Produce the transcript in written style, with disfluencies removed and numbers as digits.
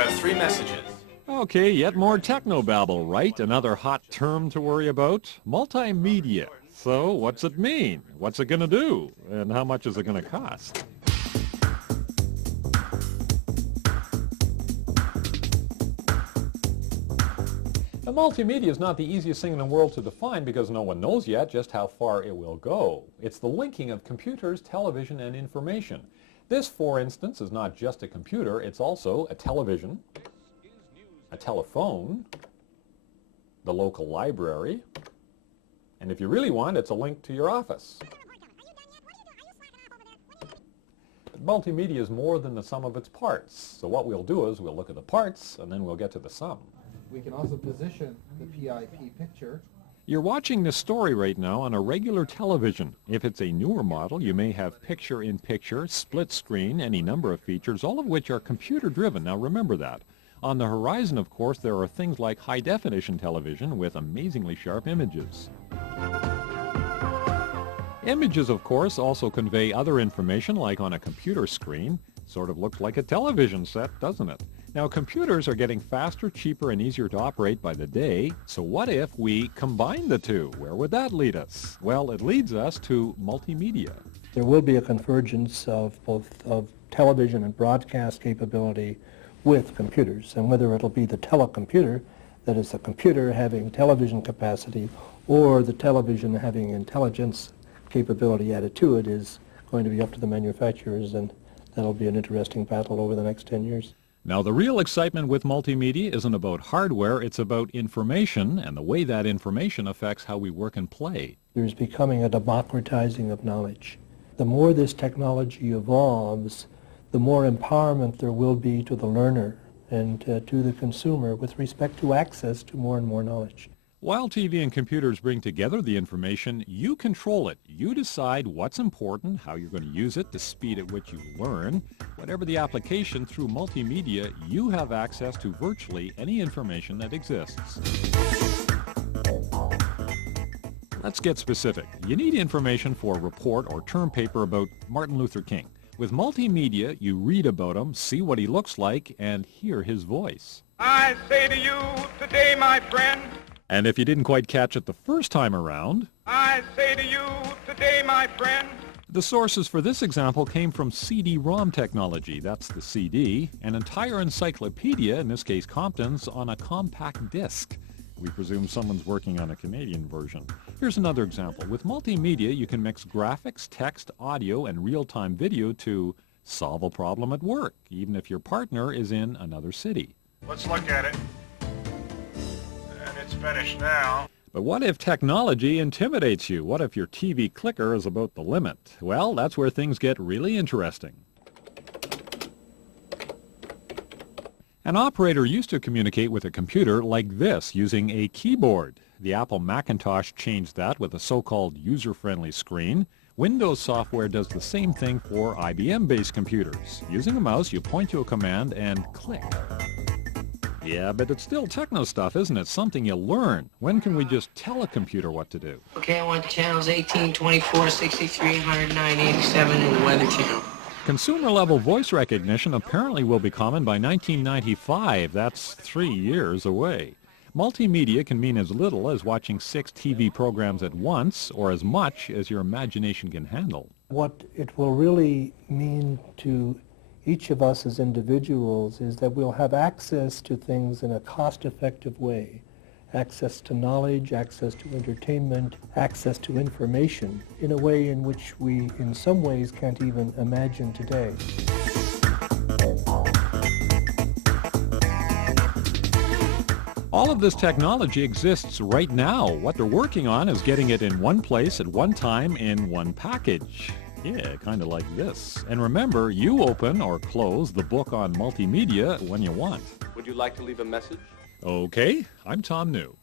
got 3 messages. Okay, yet more technobabble, right? Another hot term to worry about? Multimedia. So, what's it mean? What's it going to do? And how much is it going to cost? Now, multimedia is not the easiest thing in the world to define because no one knows yet just how far it will go. It's the linking of computers, television, and information. This, for instance, is not just a computer, it's also a television, a telephone, the local library, and if you really want, it's a link to your office. But multimedia is more than the sum of its parts. So what we'll do is we'll look at the parts and then we'll get to the sum. We can also position the PIP picture. You're watching this story right now on a regular television. If it's a newer model, you may have picture-in-picture, split screen, any number of features, all of which are computer-driven. Now remember that. On the horizon, of course, there are things like high-definition television with amazingly sharp images. Images, of course, also convey other information, like on a computer screen. Sort of looks like a television set, doesn't it? Now, computers are getting faster, cheaper, and easier to operate by the day. So what if we combine the two? Where would that lead us? Well, it leads us to multimedia. There will be a convergence of both television and broadcast capability with computers, and whether it'll be the telecomputer, that is the computer having television capacity, or the television having intelligence capability added to it, is going to be up to the manufacturers, and that'll be an interesting battle over the next 10 years. Now, the real excitement with multimedia isn't about hardware, it's about information and the way that information affects how we work and play. There's becoming a democratizing of knowledge. The more this technology evolves, the more empowerment there will be to the learner and to the consumer with respect to access to more and more knowledge. While TV and computers bring together the information, you control it. You decide what's important, how you're going to use it, the speed at which you learn. Whatever the application, through multimedia, you have access to virtually any information that exists. Let's get specific. You need information for a report or term paper about Martin Luther King. With multimedia, you read about him, see what he looks like, and hear his voice. I say to you today, my friend, and if you didn't quite catch it the first time around, I say to you today, my friend, the sources for this example came from CD-ROM technology, that's the CD, an entire encyclopedia, in this case Compton's, on a compact disc. We presume someone's working on a Canadian version. Here's another example. With multimedia, you can mix graphics, text, audio, and real-time video to solve a problem at work, even if your partner is in another city. let's look at it. And it's finished now. But what if technology intimidates you? What if your TV clicker is about the limit? Well, that's where things get really interesting. An operator used to communicate with a computer like this, using a keyboard. The Apple Macintosh changed that with a so-called user-friendly screen. Windows software does the same thing for IBM-based computers. Using a mouse, you point to a command and click. Yeah, but it's still techno stuff, isn't it? Something you learn. When can we just tell a computer what to do? Okay, I want channels 18, 24, 63, 109, 87, and the Weather Channel. Consumer-level voice recognition apparently will be common by 1995. That's 3 years away. Multimedia can mean as little as watching 6 TV programs at once, or as much as your imagination can handle. What it will really mean to each of us as individuals is that we'll have access to things in a cost-effective way. Access to knowledge, access to entertainment, access to information in a way in which we, in some ways, can't even imagine today. All of this technology exists right now. What they're working on is getting it in one place at one time in one package. Yeah, kind of like this. And remember, you open or close the book on multimedia when you want. Would you like to leave a message? Okay, I'm Tom New.